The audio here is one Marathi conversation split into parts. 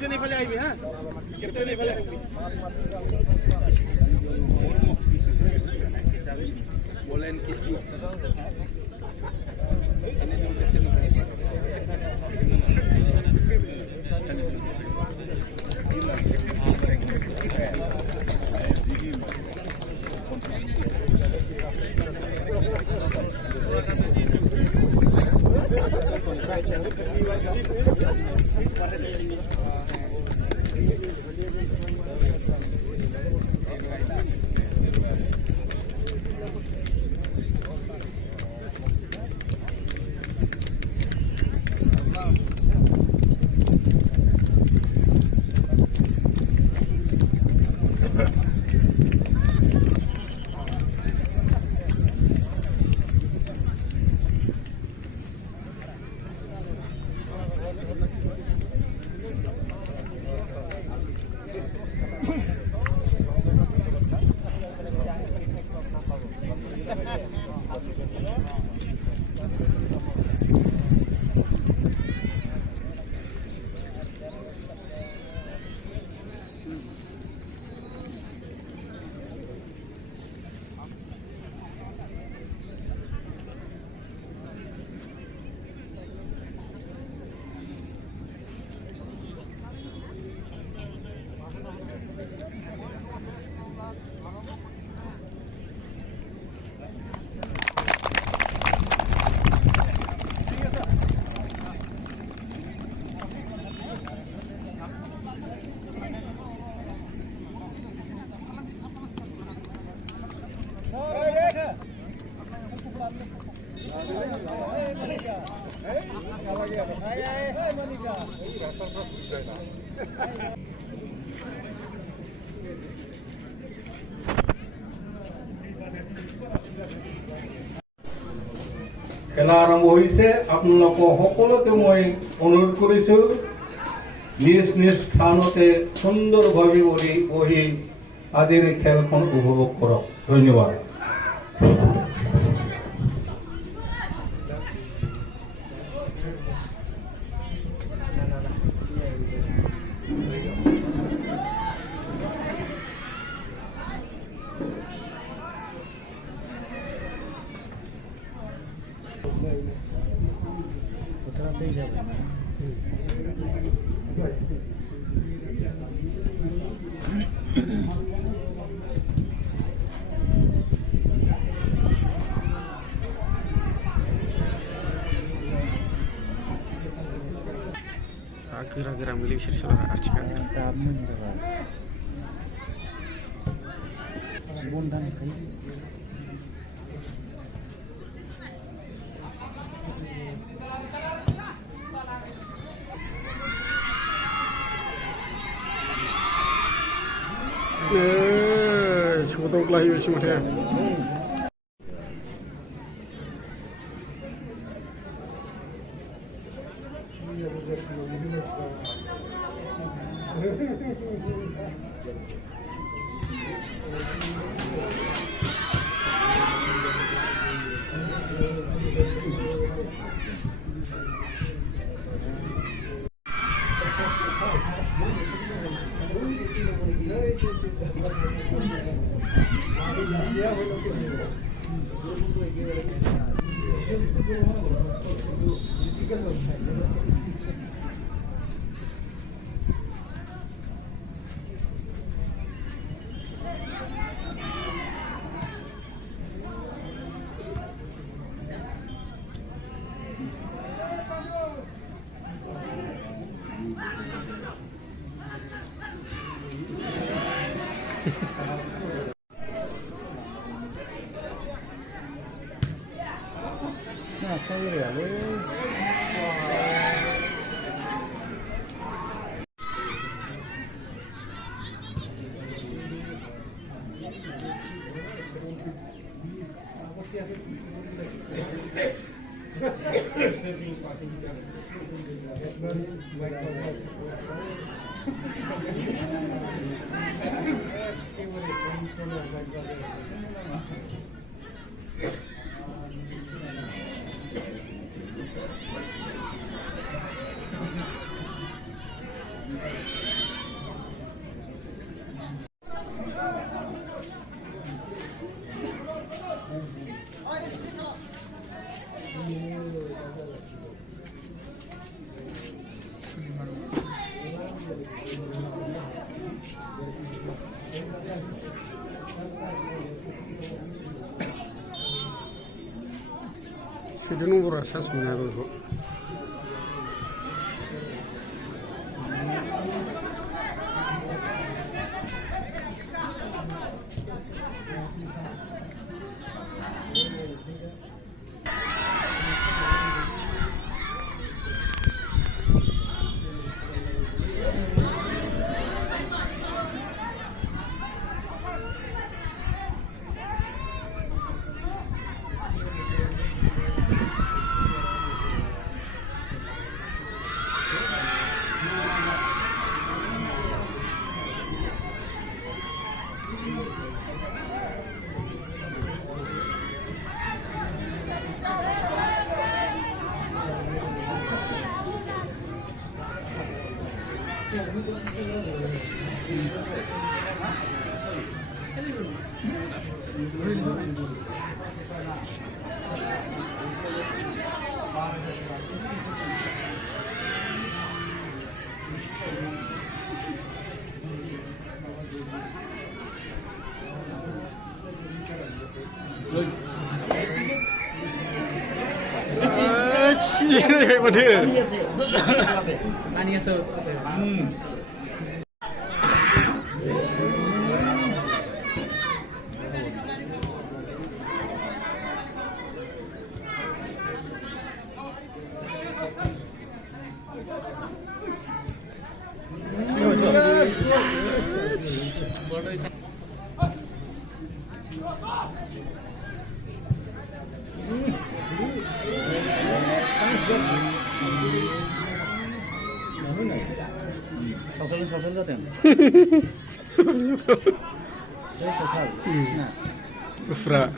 कैप्टन इफाले आइबी हां कैप्टन इफाले बोलेन किसकी খেলা আৰম্ভ হৈছে আপোনালোকক সকলোকে মই অনুৰোধ কৰিছো নিজ নিজ স্থানতে সুন্দৰভাৱে বহি আজিৰ খেলখন উপভোগ কৰক ধন্যবাদ akhir-akhir ambil bisa arcikan tamu juga bundan kai sotok lah yuk semua सोदो नम्बरा सार्च मोननो हागौ बेखौ 치네 뭐들 아니었어. 저ፈል러든. 우프라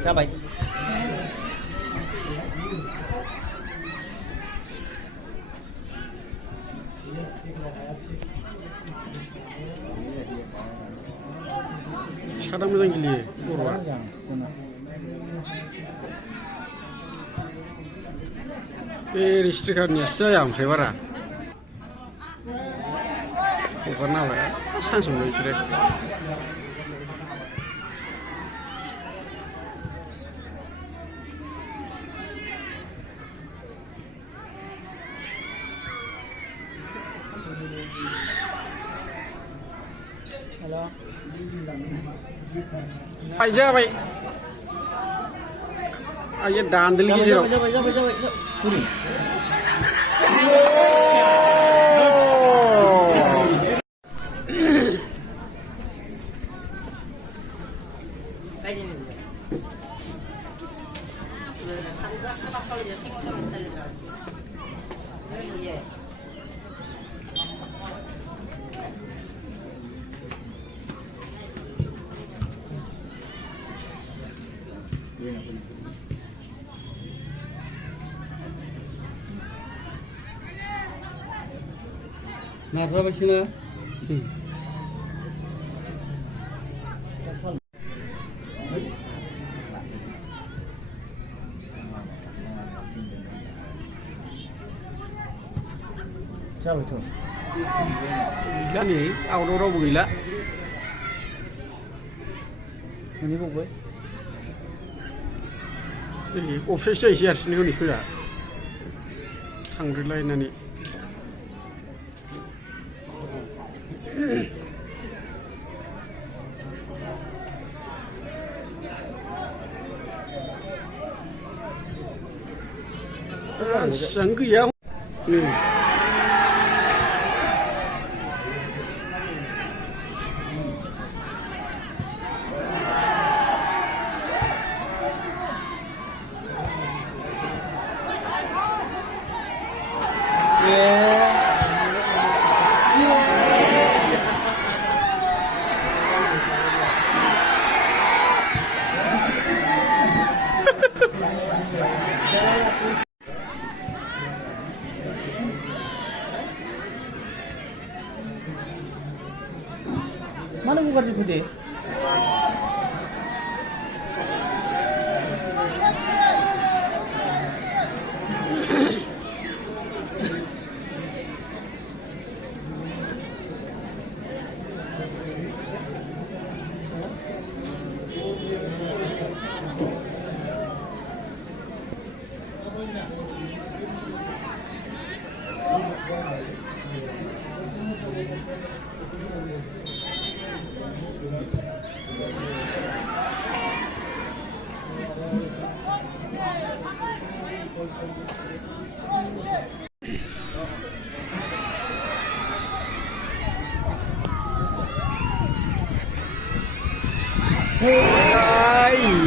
Sao vậy? 차다 모장 길리 오르와 에 리스트카니야 진짜야 오मफ्राय बारा हगारना होबाय सानसेयावनो बिसोरो जाबाय आइया दान्दोलनि गेजेराव 나가보시나? जाबायथ' गैला नै आउटआव रावबो गैला मोनहैबावबाय अफिस जायैसै हारसिंनो हनै थांग्रोलायनानै आं गैया Mana bukan sih putih?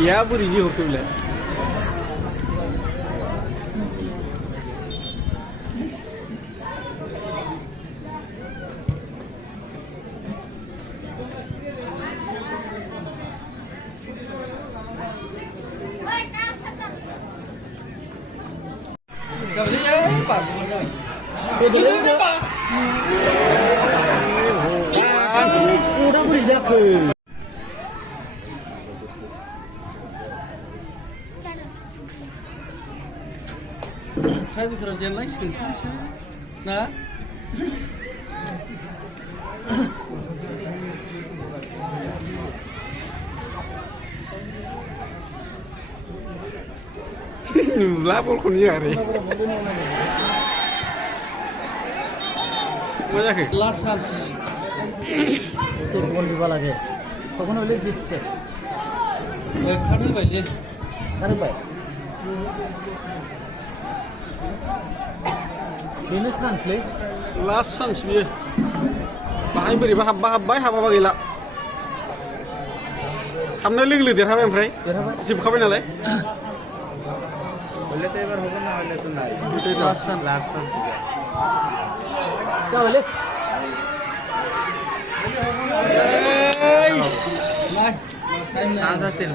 Iya, beri jauh ke belah. Udah beri jauh. Try with your license, nah? Lapor kon yare. Manja ke? Lassans. Turun di bawah lagi. Kau nak beli jeep set? Khani bhai. Kau baik. Ini sans le. Last chance biye. Bahai beri bahab haba gila. Hamna ligli der habe ओमफ्राय जिब खाबाय नालाय बोले तो एक बार होगा ना बोले तो नहीं लास्ट चान्स क्या बोले Nice. चांस असेल